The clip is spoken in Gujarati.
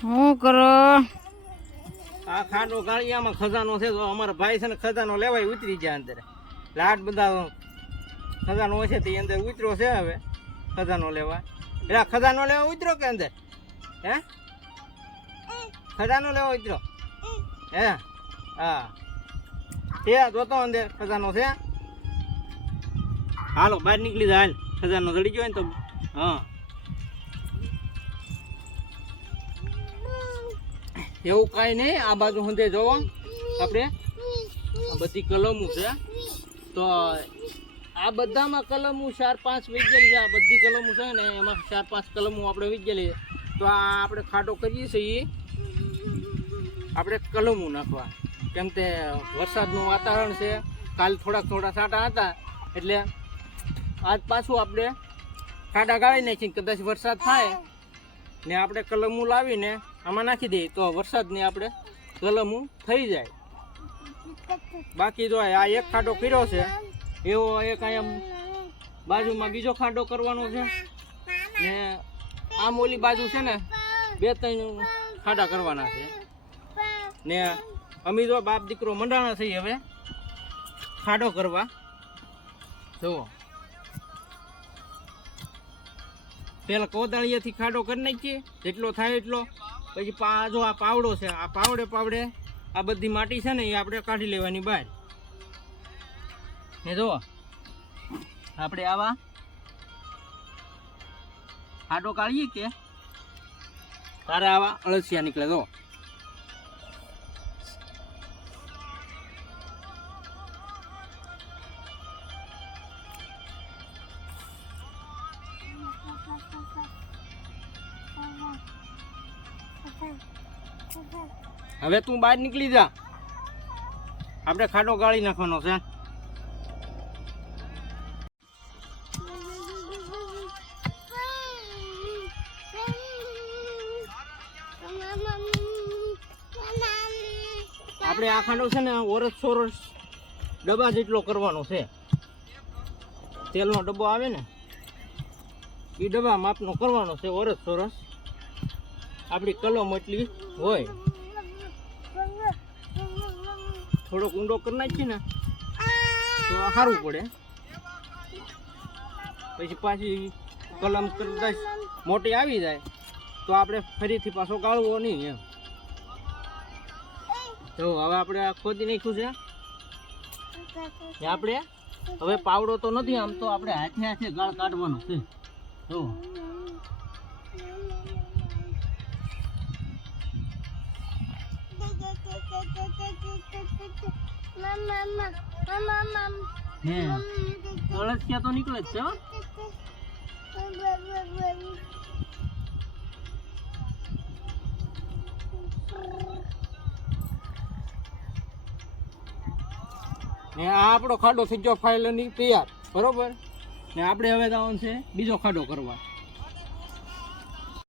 શું કરો? આ ખાડો ગાળિયામાં ખજાનો છે તો અમારા ભાઈ છે ને ખજાનો લેવાય ઉતરી જાય અંદર. લાટ બધા ખજાનો છે તે અંદર ઉતરો છે. હવે ખજાનો લેવા એટલે ખજાનો લેવા ઉતરો કે અંદર હે ખજાનો લેવા ઉતરો હે હા તે જોતો અંદર ખજાનો છે. હાલો બહાર નીકળી જાય. હાલ ખજાનો ચડી ગયો ને તો હા એવું કાંઈ નહીં. આ બાજુ હંધે જોવો આપણે આ બધી કલમો છે તો આ બધામાં કલમો 4-5 વીજેલી છે. આ બધી કલમો છે ને એમાં 4-5 કલમો આપણે વીજેલી. તો આ આપણે ખાડો કરીએ છીએ આપણે કલમો નાખવા. કેમ કે વરસાદનું વાતાવરણ છે. કાલ થોડા છાંટા હતા એટલે આજ પાછું આપણે ખાડા ગાળી નાખીને કદાચ વરસાદ થાય ને આપણે કલમો લાવીને આમાં નાખી દઈએ તો વરસાદની આપણે કલમો થઈ જાય. બાકી જો આ એક ખાડો કર્યો છે એવો એક અહીંયા બાજુમાં બીજો ખાડો કરવાનો છે ને આમ ઓલી બાજુ છે ને 2-3 ખાડા કરવાના છે ને અમે જો બાપ દીકરો મંડાણા થઈ હવે ખાડો કરવા. જુઓ પેલા કોદાળીએથી ખાડો કરી નાખીએ જેટલો થાય એટલો. પછી જો આ પાવડો છે આ પાવડે આ બધી માટી છે ને એ આપણે કાઢી લેવાની બહાર. ને જુઓ આપણે આવા ખાડો કાઢીએ કે તારે આવા અળસિયા નીકળે. જો હવે તું બહાર નીકળી જા. આપણે ખાડો ગાળી નાખવાનો છે. આપણે આ ખાડો છે ને ઓરસ ડબ્બા જેટલો કરવાનો છે. તેલનો ડબ્બો આવે ને એ ડબ્બા માપનો કરવાનો છે. ઓરસ આપણી કલમ એટલી હોય. થોડોક ઊંડો કરી નાખીએ ને તો સારું પડે. પછી પાછી કલમ કદાચ મોટી આવી જાય તો આપણે ફરીથી પાછો ગાળવો નહીં એમ. તો હવે આપણે આ ખોદી નાખ્યું છે. આપણે હવે પાવડો તો નથી આમ તો આપણે હાથે ગાળ કાઢવાનો છે. જો અળસિયા તો નીકળે જ છે. ને આ આપણો ખાડો થઈ ગયો ફાઇનલી તૈયાર બરોબર. ને આપણે હવે જવાનું છે બીજો ખાડો કરવા.